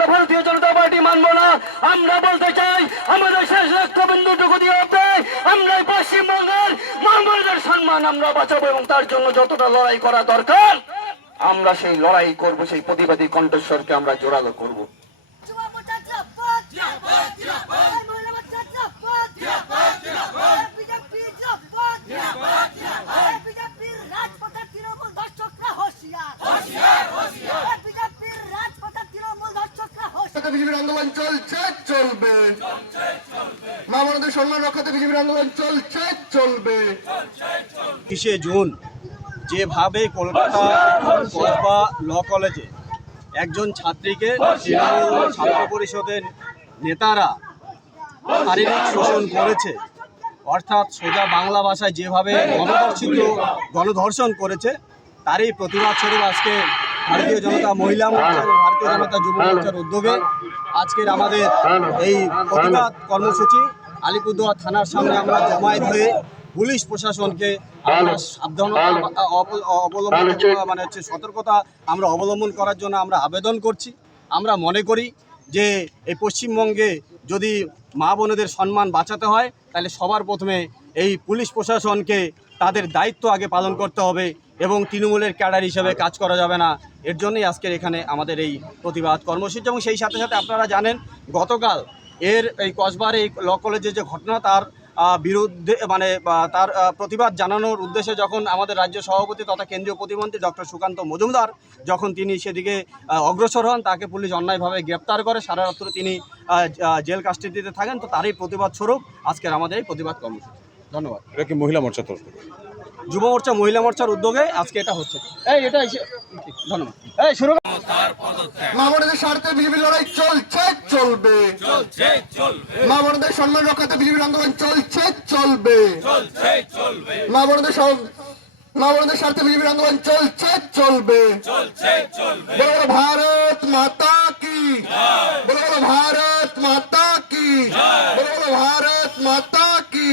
আমরা ভারতীয় জনতা পার্টি মানব না। আমরা বলতে চাই আমাদের শেষ রক্তবিন্দুটুকু দিয়ে আমরা পশ্চিমবঙ্গের মঙ্গলদের সম্মান আমরা বাঁচাবো এবং তার জন্য যতটা লড়াই করা দরকার আমরা সেই লড়াই করব, সেই প্রতিবাদী কণ্ঠস্বরকে আমরা জোরালো করব। বিজেপির আন্দোলন চলছে, চলবে। মা বোনদের সম্মান রক্ষাতে বিজেপির আন্দোলন চলছে, চলবে। 30 জুন যেভাবে কলকাতা কসবা ল কলেজে একজন ছাত্রীকে তৃণমূল ছাত্র পরিষদের নেতারা শারীরিক শোষণ করেছে, অর্থাৎ সোজা বাংলা ভাষায় যেভাবে গণধর্ষণ করেছে, তারই প্রতিবাদ স্বরূপ আজকে ভারতীয় জনতা মহিলা মোর্চা এবং ভারতীয় জনতা যুব মোর্চার উদ্যোগে আজকের আমাদের এই প্রতিবাদ কর্মসূচি আলিপুরদুয়ার থানার সামনে আমরা জমায়েত হয়ে পুলিশ প্রশাসনকে আমরা সাবধানতা অবলম্বন মানে হচ্ছে সতর্কতা আমরা অবলম্বন করার জন্য আমরা আবেদন করছি। আমরা মনে করি যে এই পশ্চিমবঙ্গে যদি মা বোনেদের সম্মান বাঁচাতে হয় তাহলে সবার প্রথমে এই পুলিশ প্রশাসনকে তাদের দায়িত্ব আগে পালন করতে হবে এবং তৃণমূলের ক্যাডার হিসেবে কাজ করা যাবে না। এর জন্যই আজকের এখানে আমাদের এই প্রতিবাদ কর্মসূচি। এবং সেই সাথে সাথে আপনারা জানেন গতকাল এই কসবার এই ল কলেজের যে ঘটনা তার বিরুদ্ধে মানে তার প্রতিবাদ জানানোর উদ্দেশ্যে যখন আমাদের রাজ্য সভাপতি তথা কেন্দ্রীয় প্রতিমন্ত্রী ডক্টর সুকান্ত মজুমদার যখন তিনি সেদিকে অগ্রসর হন, তাকে পুলিশ অন্যায়ভাবে গ্রেপ্তার করে, সারা রাত্র তিনি জেল কাস্টডিতে থাকেন। তো তারই প্রতিবাদ স্বরূপ আজকের আমাদের এই প্রতিবাদ কর্মসূচি। ধন্যবাদ। এটা কি মহিলা মোর্চা তরফ থেকে? যুব মোর্চা মহিলা মোর্চার উদ্যোগে আজকে এটা হচ্ছে। ধন্যবাদ। শুরু। মা বোনদের স্বার্থে বিজেপির লড়াই চলছে, চলবে। মা বোনদের সম্মান রক্ষাতে বিজেপির আন্দোলন চলছে, চলবে। মা বোনদের স্বার্থে বিজেপির আন্দোলন চলছে, চলবে। বলো বলো ভারত মাতা কি, বলো বলো ভারত মাতা কি, বলো বলো ভারত মাতা কি।